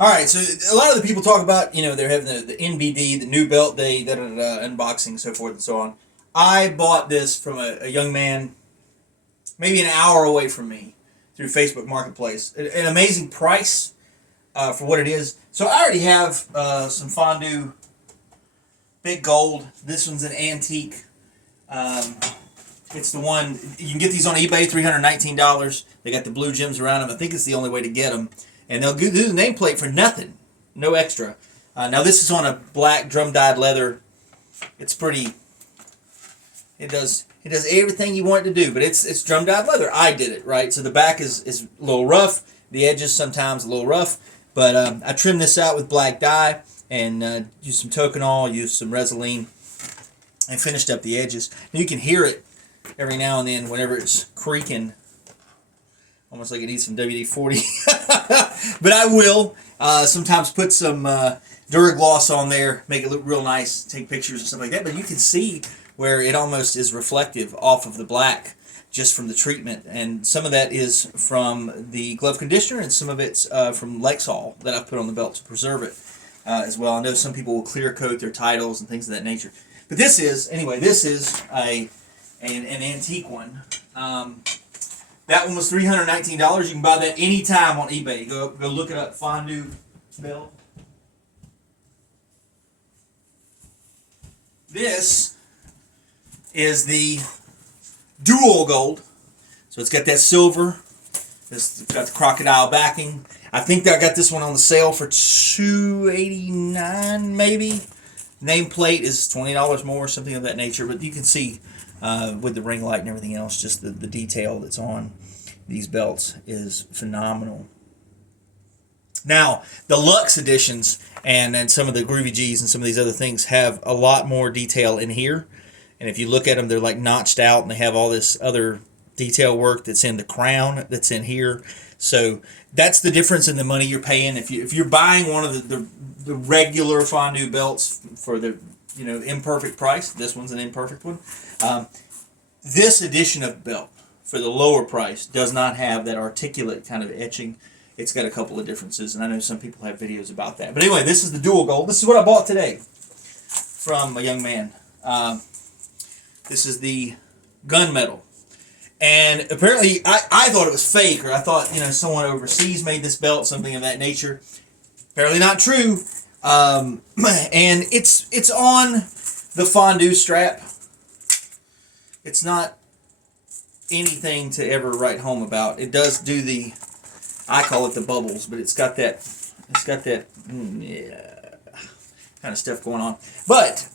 All right, so a lot of the people talk about, they're having the NBD, the new belt day, unboxing, so forth and so on. I bought this from a young man, maybe an hour away from me, through Facebook Marketplace. An amazing price for what it is. So I already have some FANDU Big Gold. This one's an antique. It's the one, you can get these on eBay, $319. They got the blue gems around them. I think it's the only way to get them. And they'll do the nameplate for nothing. No extra. Now this is on a black drum-dyed leather. It's pretty, it does everything you want it to do, but it's drum-dyed leather. I did it, right? So the back is a little rough. The edges sometimes a little rough. But I trimmed this out with black dye and used some toconol, used some Resolene, and finished up the edges. Now you can hear it every now and then whenever it's creaking. Almost like it needs some WD-40. But I will sometimes put some Duragloss on there, make it look real nice, take pictures and stuff like that. But you can see where it almost is reflective off of the black just from the treatment. And some of that is from the glove conditioner, and some of it's from Lexol that I put on the belt to preserve it as well. I know some people will clear coat their titles and things of that nature. But this is an antique one. That one was $319. You can buy that anytime on eBay. Go look it up. FANDU belt. This is the dual gold. So it's got that silver. It's got the crocodile backing. I think I got this one on the sale for $289 maybe. Nameplate is $20 more, something of that nature. But you can see with the ring light and everything else, just the detail that's on these belts is phenomenal. Now, the Luxe editions and some of the Groovy G's and some of these other things have a lot more detail in here. And if you look at them, they're like notched out, and they have all this other detail work that's in the crown that's in here. So that's the difference in the money you're paying. If you're buying one of the regular FANDU belts for the imperfect price, this one's an imperfect one. This edition of belt for the lower price does not have that articulate kind of etching. It's got a couple of differences, and I know some people have videos about that. But anyway, this is the dual gold. This is what I bought today from a young man. This is the gunmetal. And apparently, I thought it was fake, or I thought, someone overseas made this belt, something of that nature. Apparently not true. And it's on the FANDU strap. It's not anything to ever write home about. It does do I call it the bubbles, but it's got that kind of stuff going on. But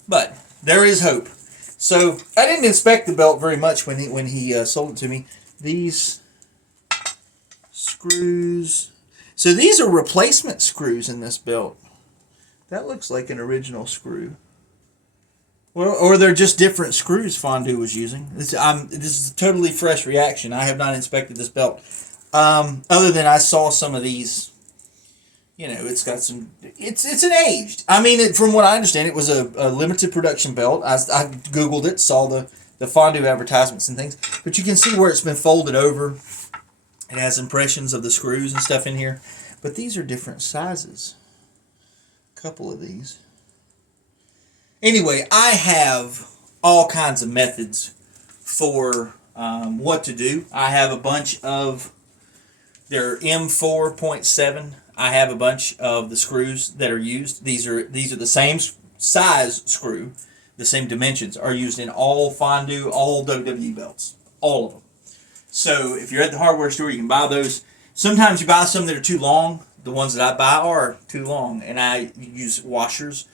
there is hope. So I didn't inspect the belt very much when he sold it to me. These screws. So these are replacement screws in this belt. That looks like an original screw. Or they're just different screws FANDU was using. This is a totally fresh reaction. I have not inspected this belt. Other than I saw some of these, it's got some, it's an aged. I mean, from what I understand, it was a limited production belt. I Googled it, saw the FANDU advertisements and things. But you can see where it's been folded over. It has impressions of the screws and stuff in here. But these are different sizes. A couple of these. Anyway, I have all kinds of methods for what to do. I have a bunch of their M4.7. I have a bunch of the screws that are used. These are the same size screw, the same dimensions, are used in all FANDU, all WWE belts, all of them. So if you're at the hardware store, you can buy those. Sometimes you buy some that are too long. The ones that I buy are too long, and I use washers.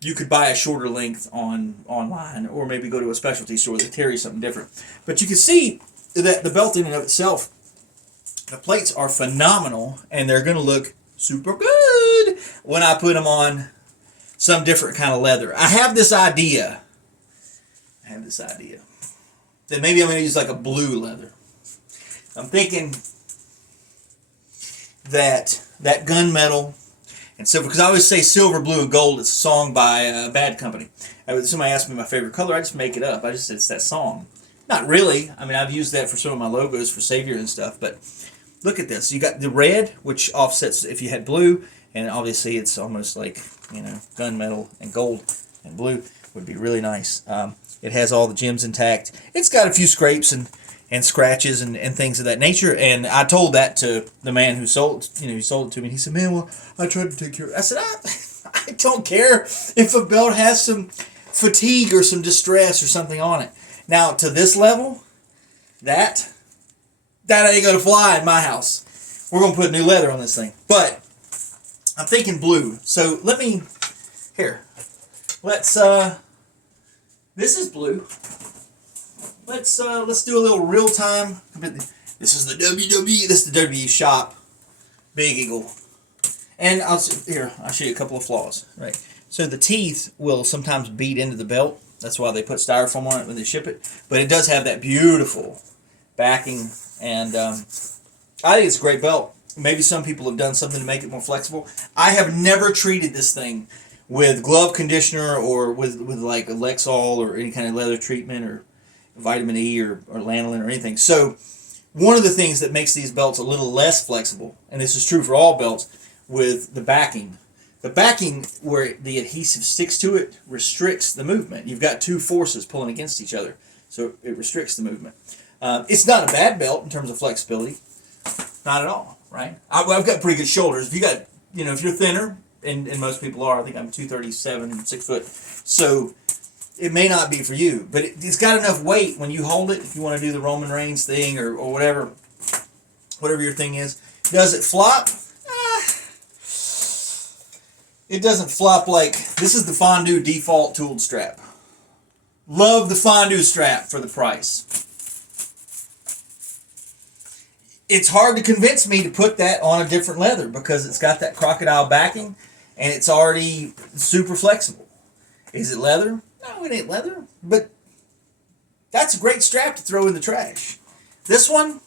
You could buy a shorter length online, or maybe go to a specialty store that carries something different. But you can see that the belt in and of itself, the plates are phenomenal, and they're going to look super good when I put them on some different kind of leather. I have this idea that maybe I'm going to use like a blue leather. I'm thinking that gunmetal, and silver, because I always say silver, blue, and gold. It's a song by Bad Company. Somebody asked me my favorite color. I just make it up. I just said it's that song. Not really. I mean, I've used that for some of my logos for Savior and stuff. But look at this. You got the red, which offsets if you had blue, and obviously it's almost like, you know, gunmetal and gold and blue would be really nice. It has all the gems intact. It's got a few scrapes and scratches and things of that nature. And I told that to the man who sold, you know, he sold it to me. And he said, "Man, well, I tried to take care of it." I said, I don't care if a belt has some fatigue or some distress or something on it. Now, to this level, that ain't gonna fly in my house. We're gonna put new leather on this thing. But I'm thinking blue. So let me, here, let's, this is blue. Let's do a little real time. This is the WWE. This is the WWE shop, Big Eagle, and I'll show you a couple of flaws. Right. So the teeth will sometimes beat into the belt. That's why they put styrofoam on it when they ship it. But it does have that beautiful backing, and I think it's a great belt. Maybe some people have done something to make it more flexible. I have never treated this thing with glove conditioner or with like a Lexol or any kind of leather treatment or vitamin E or lanolin or anything. So one of the things that makes these belts a little less flexible, and this is true for all belts, with the backing. The backing, where the adhesive sticks to it, restricts the movement. You've got two forces pulling against each other, so it restricts the movement. It's not a bad belt in terms of flexibility, not at all, right? I've got pretty good shoulders. If you got, you know, if you're thinner, and most people are, I think I'm 237 and 6 foot, so it may not be for you, but it's got enough weight when you hold it. If you want to do the Roman Reigns thing or whatever your thing is, does it flop? It doesn't flop like, this is the FANDU default tooled strap. Love the FANDU strap for the price. It's hard to convince me to put that on a different leather because it's got that crocodile backing and it's already super flexible. Is it leather? No, it ain't leather, but that's a great strap to throw in the trash. This one,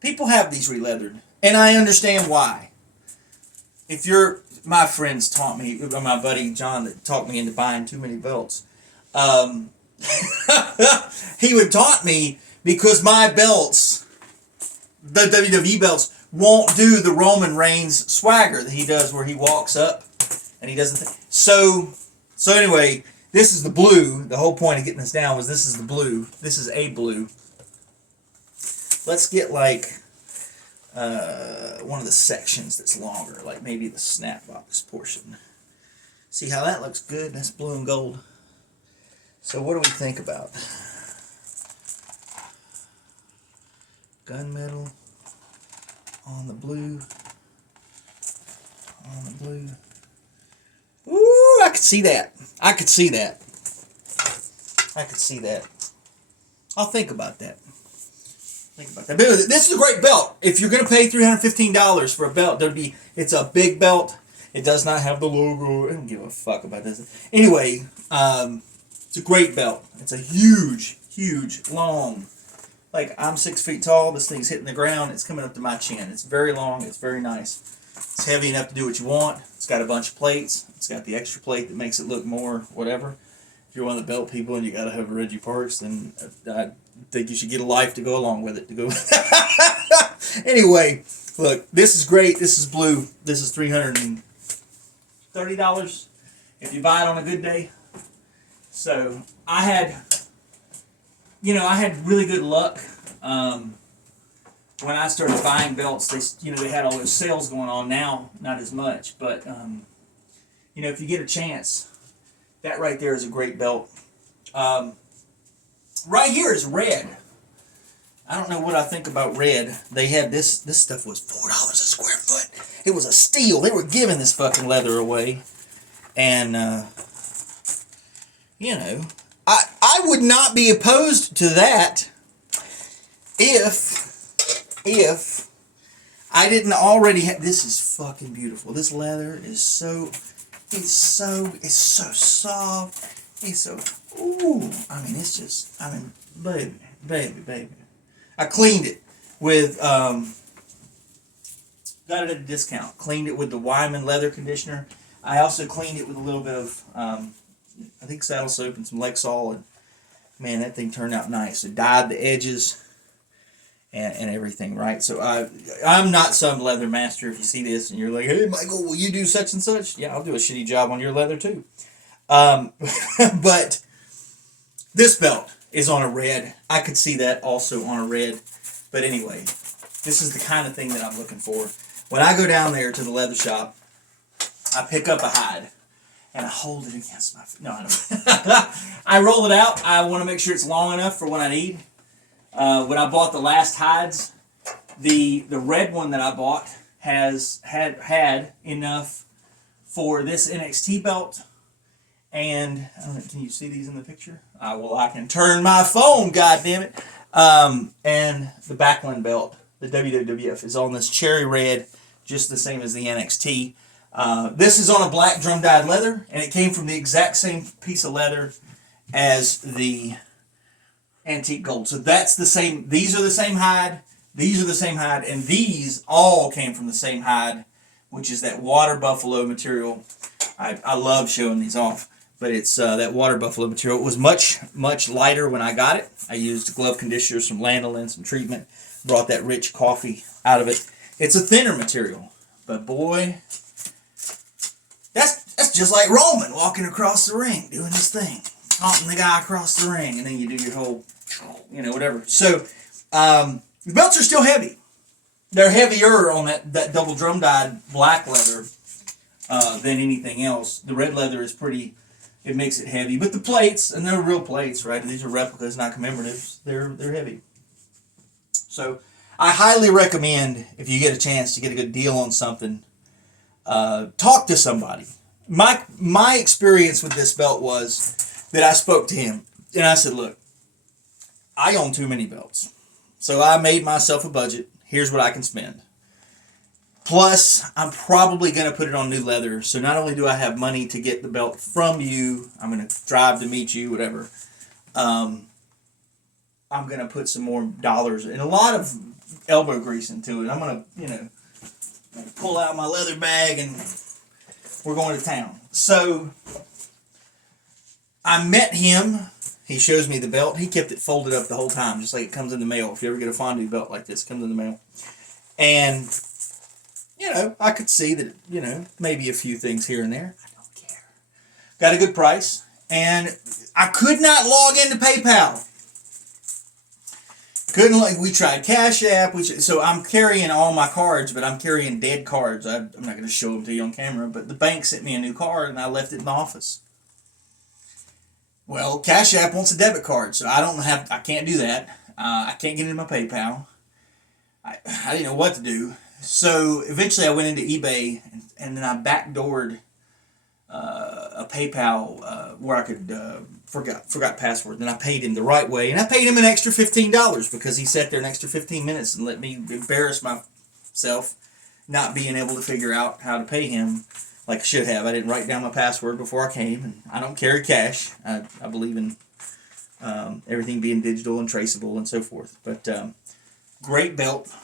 people have these re-leathered, and I understand why. If you're, my friends taught me, or my buddy John that talked me into buying too many belts, he would taunt me because my belts, the WWE belts, won't do the Roman Reigns swagger that he does where he walks up and he doesn't. So anyway, this is the blue. The whole point of getting this down was this is the blue. This is a blue. Let's get like one of the sections that's longer, like maybe the snap box portion. See how that looks good? That's blue and gold. So what do we think about gunmetal on the blue? On the blue. Ooh, I could see that. I could see that. I could see that. I'll think about that. Think about that. But this is a great belt. If you're going to pay $315 for a belt, it's a big belt. It does not have the logo. I don't give a fuck about this. Anyway, it's a great belt. It's a huge, huge, long. Like, I'm 6 feet tall. This thing's hitting the ground. It's coming up to my chin. It's very long. It's very nice. It's heavy enough to do what you want. It's got a bunch of plates. It's got the extra plate that makes it look more whatever. If you're one of the belt people and you got to have a Reggie Parks, then I think you should get a life to go along with it. Anyway, look, this is great. This is blue. This is $330 if you buy it on a good day. So I had really good luck when I started buying belts. They had all those sales going on. Now, not as much, but if you get a chance, that right there is a great belt. Right here is red. I don't know what I think about red. They had this stuff was $4 a square foot. It was a steal. They were giving this fucking leather away. And, I would not be opposed to that if I didn't already have. This is fucking beautiful. This leather is so soft. It's so, ooh. I mean, it's just, baby. I cleaned it with, got it at a discount. Cleaned it with the Wyman leather conditioner. I also cleaned it with a little bit of, I think saddle soap and some Lexol, and man, that thing turned out nice. It dyed the edges. and everything, right? So I'm not some leather master. If you see this and you're like, hey, Michael, will you do such and such? Yeah, I'll do a shitty job on your leather too. But this belt is on a red. I could see that also on a red. But anyway, this is the kind of thing that I'm looking for. When I go down there to the leather shop, I pick up a hide and I hold it against my... No, I don't. I roll it out. I want to make sure it's long enough for what I need. When I bought the last hides, the red one that I bought had enough for this NXT belt. And I don't know, can you see these in the picture? Well, I can turn my phone, goddammit. And the Backlund belt, the WWF, is on this cherry red, just the same as the NXT. This is on a black drum dyed leather, and it came from the exact same piece of leather as the antique gold. So that's the same. These are the same hide. These are the same hide, and these all came from the same hide, which is that water buffalo material. I love showing these off. But it's that water buffalo material. It was much lighter when I got it. I used glove conditioner, some lanolin, some treatment. Brought that rich coffee out of it. It's a thinner material. But boy, that's just like Roman walking across the ring, doing his thing. Taunting the guy across the ring. And then you do your whole, whatever. So, the belts are still heavy. They're heavier on that double drum dyed black leather than anything else. The red leather is pretty... It makes it heavy, but the plates, and they're real plates, right? These are replicas, not commemoratives. They're heavy. So I highly recommend, if you get a chance to get a good deal on something, talk to somebody. My experience with this belt was that I spoke to him, and I said, look, I own too many belts. So I made myself a budget. Here's what I can spend. Plus, I'm probably going to put it on new leather. So not only do I have money to get the belt from you, I'm going to drive to meet you, whatever. I'm going to put some more dollars and a lot of elbow grease into it. I'm going to, pull out my leather bag and we're going to town. So I met him. He shows me the belt. He kept it folded up the whole time, just like it comes in the mail. If you ever get a FANDU belt like this, it comes in the mail. And... I could see that, maybe a few things here and there. I don't care. Got a good price. And I could not log into PayPal. We tried Cash App. So I'm carrying all my cards, but I'm carrying dead cards. I'm not going to show them to you on camera, but the bank sent me a new card and I left it in the office. Well, Cash App wants a debit card, so I can't do that. I can't get into my PayPal. I didn't know what to do. So eventually I went into eBay and then I backdoored a PayPal where I could forgot password. Then I paid him the right way, and I paid him an extra $15 because he sat there an extra 15 minutes and let me embarrass myself not being able to figure out how to pay him like I should have. I didn't write down my password before I came, and I don't carry cash. I believe in everything being digital and traceable and so forth. But great belt.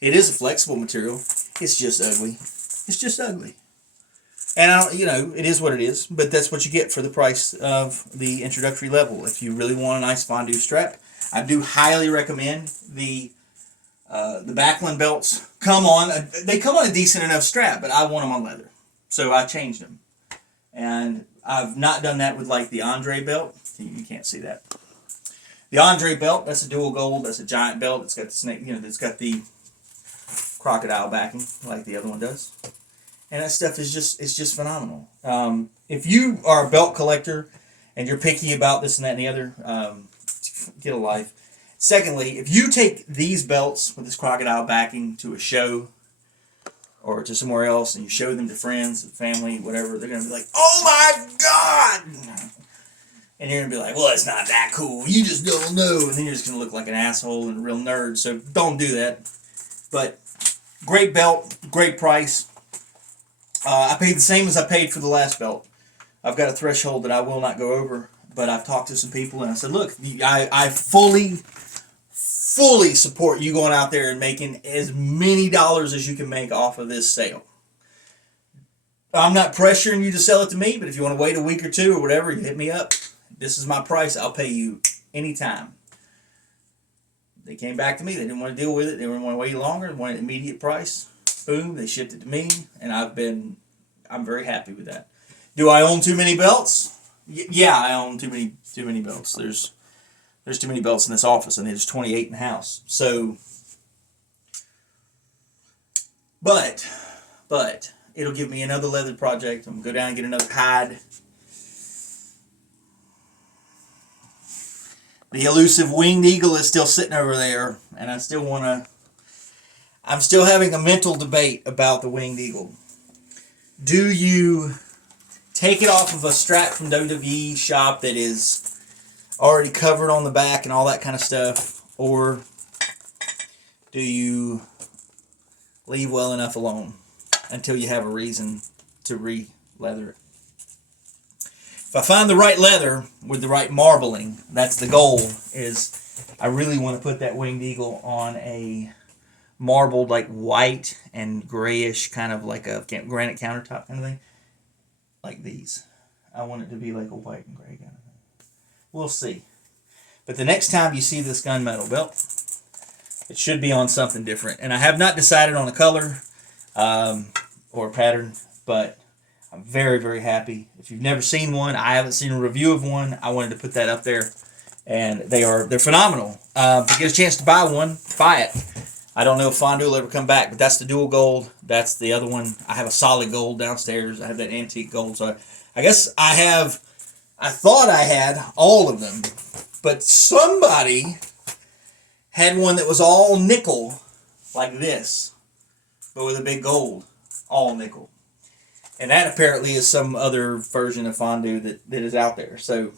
It is a flexible material. It's just ugly. It's just ugly. And it is what it is, but that's what you get for the price of the introductory level. If you really want a nice FANDU strap, I do highly recommend the Backlund belts. They come on a decent enough strap, but I want them on leather. So I changed them. And I've not done that with like the Andre belt. You can't see that. The Andre belt, that's a dual gold, that's a giant belt. It's got the snake, it's got the crocodile backing like the other one does, and that stuff is just phenomenal. If you are a belt collector and you're picky about this and that and the other, get a life. Secondly, if you take these belts with this crocodile backing to a show or to somewhere else and you show them to friends, family, whatever, they're gonna be like, "Oh my God!" And you're gonna be like, "Well, it's not that cool. You just don't know." And then you're just gonna look like an asshole and a real nerd. So don't do that. But great belt, great price. I paid the same as I paid for the last belt. I've got a threshold that I will not go over, but I've talked to some people and I said, look, I fully support you going out there and making as many dollars as you can make off of this sale. I'm not pressuring you to sell it to me, but if you want to wait a week or two or whatever, you hit me up. This is my price. I'll pay you anytime. They came back to me. They didn't want to deal with it. They didn't want to wait longer. They wanted immediate price. Boom, they shipped it to me, and I'm very happy with that. Do I own too many belts? Yeah, I own too many belts. There's too many belts in this office, and there's 28 in the house. So, but it'll give me another leather project. I'm gonna go down and get another hide. The elusive winged eagle is still sitting over there, and I'm still having a mental debate about the winged eagle. Do you take it off of a strap from WWE shop that is already covered on the back and all that kind of stuff, or do you leave well enough alone until you have a reason to re-leather it? If I find the right leather with the right marbling, that's the goal, is I really want to put that winged eagle on a marbled, like white and grayish, kind of like a granite countertop kind of thing, like these. I want it to be like a white and gray kind of thing. We'll see. But the next time you see this gunmetal belt, it should be on something different. And I have not decided on a color or a pattern, but I'm very, very happy. If you've never seen one, I haven't seen a review of one. I wanted to put that up there, and they're phenomenal. If you get a chance to buy one, buy it. I don't know if FANDU will ever come back, but that's the dual gold. That's the other one. I have a solid gold downstairs. I have that antique gold. So I guess I thought I had all of them, but somebody had one that was all nickel, like this, but with a big gold, all nickel. And that apparently is some other version of FANDU that is out there. So,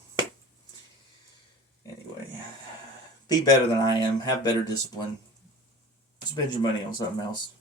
anyway, be better than I am. Have better discipline. Spend your money on something else.